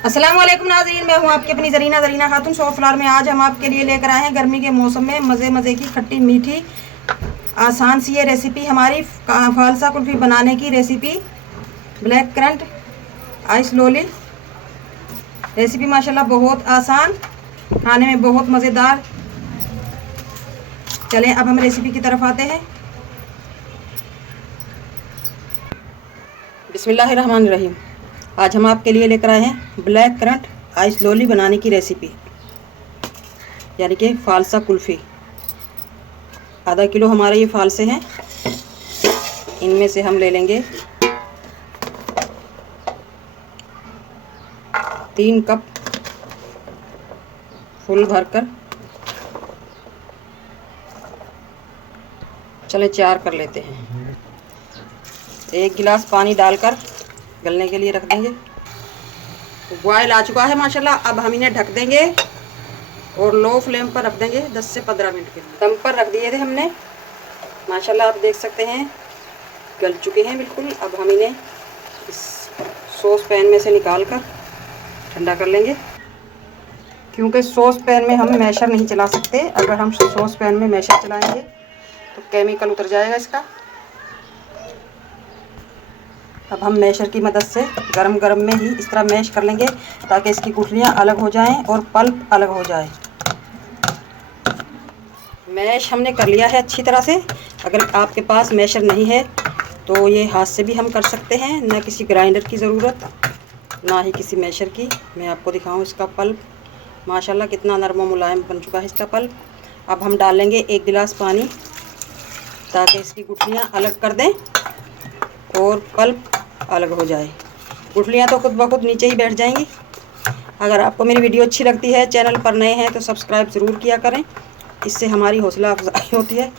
अस्सलाम वालेकुम नाज़रीन, मैं हूं आपकी अपनी ज़रीना खातून शॉप फ्लावर में। आज हम आपके लिए लेकर आए हैं गर्मी के मौसम में मज़े की खट्टी मीठी आसान सी ये रेसिपी, हमारी फालसा कुल्फ़ी बनाने की recipe. Black currant ice lolly recipe माशाल्लाह बहुत आसान, खाने में बहुत मज़ेदार। चलें अब हम रेसिपी की तरफ आते हैं। बिस्मिल्लाहिर्रहमानिर्रहीम। आज हम आपके लिए लेकर आए हैं ब्लैक करंट आइस लोली बनाने की रेसिपी, यानी कि फालसा कुल्फ़ी। आधा किलो हमारे ये फालसे हैं। इनमें से हम ले लेंगे 3 कप फुल भरकर, चले 4 कर लेते हैं। 1 गिलास पानी डालकर गलने के लिए रख देंगे। बॉयल आ चुका है माशाल्लाह। अब हम इन्हें ढक देंगे और लो फ्लेम पर रख देंगे 10 से 15 मिनट के लिए। दम पर रख दिए थे हमने माशाल्लाह, आप देख सकते हैं गल चुके हैं बिल्कुल। अब हम इन्हें इस सॉस पैन में से निकाल कर ठंडा कर लेंगे, क्योंकि सॉस पैन में हम मैशर नहीं चला सकते। अगर हम सॉस पैन में मैशर चलाएंगे तो केमिकल उतर जाएगा इसका। अब हम मैशर की मदद से गरम में ही इस तरह मैश कर लेंगे ताकि इसकी गुठलियाँ अलग हो जाएं और पल्प अलग हो जाए। मैश हमने कर लिया है अच्छी तरह से। अगर आपके पास मैशर नहीं है तो ये हाथ से भी हम कर सकते हैं, ना किसी ग्राइंडर की ज़रूरत ना ही किसी मैशर की। मैं आपको दिखाऊं इसका पल्प माशाल्लाह कितना नरम और मुलायम बन चुका है इसका पल्प। अब हम डालेंगे 1 गिलास पानी ताकि इसकी गुठलियाँ अलग कर दें और पल्प अलग हो जाए। गुठलियाँ तो खुद ब खुद नीचे ही बैठ जाएंगी। अगर आपको मेरी वीडियो अच्छी लगती है, चैनल पर नए हैं तो सब्सक्राइब ज़रूर किया करें, इससे हमारी हौसला अफजाई होती है।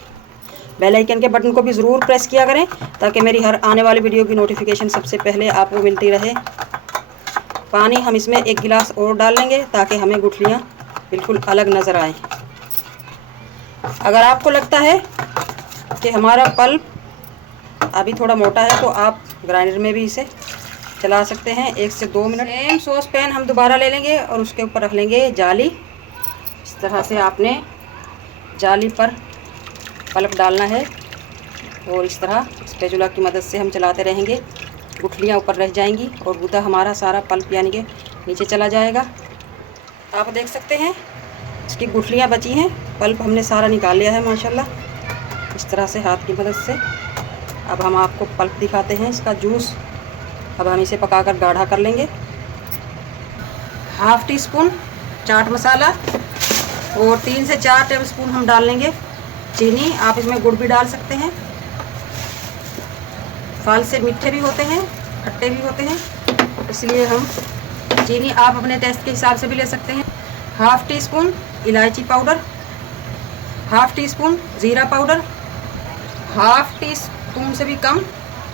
बेल आइकन के बटन को भी ज़रूर प्रेस किया करें ताकि मेरी हर आने वाली वीडियो की नोटिफिकेशन सबसे पहले आपको मिलती रहे। पानी हम इसमें 1 गिलास और डाल लेंगे ताकि हमें गुठलियाँ बिल्कुल अलग नज़र आएँ। अगर आपको लगता है कि हमारा पल्प अभी थोड़ा मोटा है तो आप ग्राइंडर में भी इसे चला सकते हैं 1 से 2 मिनट। सेम सॉस पैन हम दोबारा ले लेंगे और उसके ऊपर रख लेंगे जाली। इस तरह से आपने जाली पर पल्प डालना है और इस तरह स्पैचुला की मदद से हम चलाते रहेंगे। गुठलियाँ ऊपर रह जाएंगी और गूदा हमारा सारा पल्प यानी कि नीचे चला जाएगा। आप देख सकते हैं इसकी गुठलियाँ बची हैं, पल्प हमने सारा निकाल लिया है माशाल्लाह इस तरह से हाथ की मदद से। अब हम आपको पल्प दिखाते हैं, इसका जूस। अब हम इसे पकाकर गाढ़ा कर लेंगे। 1/2 टीस्पून चाट मसाला और 3 से 4 टेबलस्पून हम डाल लेंगे चीनी। आप इसमें गुड़ भी डाल सकते हैं। फालसे मीठे भी होते हैं, खट्टे भी होते हैं, इसलिए हम चीनी आप अपने टेस्ट के हिसाब से भी ले सकते हैं। 1/2 टीस्पून इलायची पाउडर, 1/2 टीस्पून ज़ीरा पाउडर, 1/2 टीस्पून से भी कम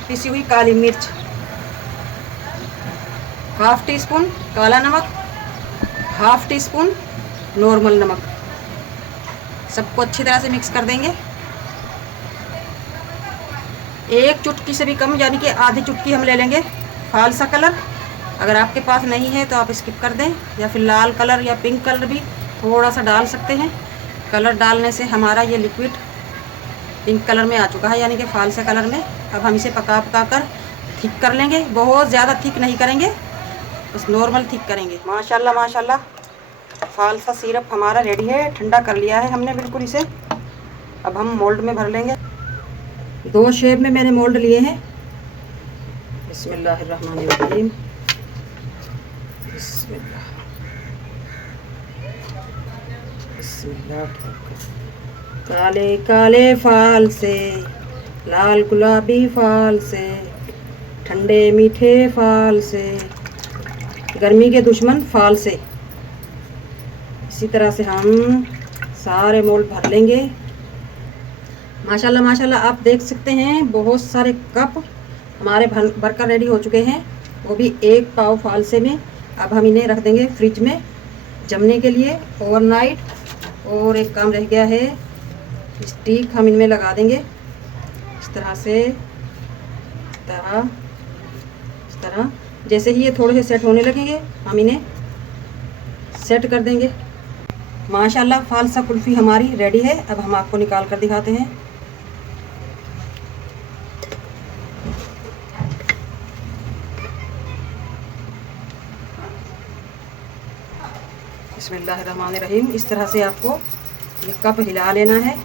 पिसी हुई काली मिर्च, 1/2 टीस्पून काला नमक, 1/2 टीस्पून नॉर्मल नमक। सबको अच्छी तरह से मिक्स कर देंगे। 1 चुटकी से भी कम यानी कि आधी चुटकी हम ले लेंगे फालसा कलर। अगर आपके पास नहीं है तो आप स्किप कर दें, या फिर लाल कलर या पिंक कलर भी थोड़ा सा डाल सकते हैं। कलर डालने से हमारा ये लिक्विड पिंक कलर में आ चुका है, यानी कि फालसा कलर में। अब हम इसे पका कर थिक कर लेंगे। बहुत ज़्यादा थिक नहीं करेंगे, बस नॉर्मल थिक करेंगे। माशाल्लाह माशाल्लाह फालसा सिरप हमारा रेडी है। ठंडा कर लिया है हमने बिल्कुल इसे। अब हम मोल्ड में भर लेंगे। 2 शेप में मैंने मोल्ड लिए हैं। बिस्मिल्लाहिर्रहमानिर्रहीम। बिस्मिल्लाह बिस्मिल्लाह। काले काले फाल से, लाल गुलाबी फाल से, ठंडे मीठे फाल से, गर्मी के दुश्मन फाल से। इसी तरह से हम सारे मोल्ड भर लेंगे। माशाल्लाह माशाल्लाह आप देख सकते हैं बहुत सारे कप हमारे भरकर रेडी हो चुके हैं, वो भी 1 पाव फालसे में। अब हम इन्हें रख देंगे फ्रिज में जमने के लिए ओवरनाइट। और एक काम रह गया है, स्टिक हम इनमें लगा देंगे इस तरह से, इस तरह जैसे ही ये थोड़े से सेट होने लगेंगे हम इन्हें सेट कर देंगे। माशाल्लाह फालसा कुल्फ़ी हमारी रेडी है। अब हम आपको निकाल कर दिखाते हैं। बिस्मिल्लाहिर्रहमानिर्रहीम। इस तरह से आपको ये कप हिला लेना है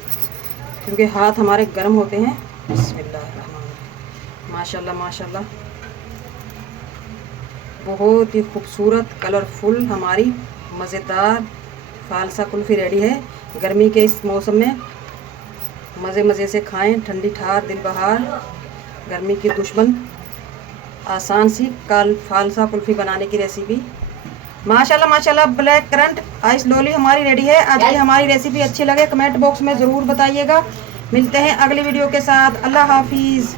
क्योंकि हाथ हमारे गर्म होते हैं। बिस्मिल्लाहिर्रहमानिर्रहीम। माशाल्लाह माशाल्लाह बहुत ही खूबसूरत कलरफुल हमारी मज़ेदार फालसा कुल्फ़ी रेडी है। गर्मी के इस मौसम में मज़े मज़े से खाएं, ठंडी ठार दिल बहार गर्मी की दुश्मन। आसान सी फालसा कुल्फ़ी बनाने की रेसिपी। माशाल्लाह माशाल्लाह ब्लैक करंट आइस लोली हमारी रेडी है। आज की हमारी रेसिपी अच्छी लगे कमेंट बॉक्स में ज़रूर बताइएगा। मिलते हैं अगली वीडियो के साथ। अल्लाह हाफिज़।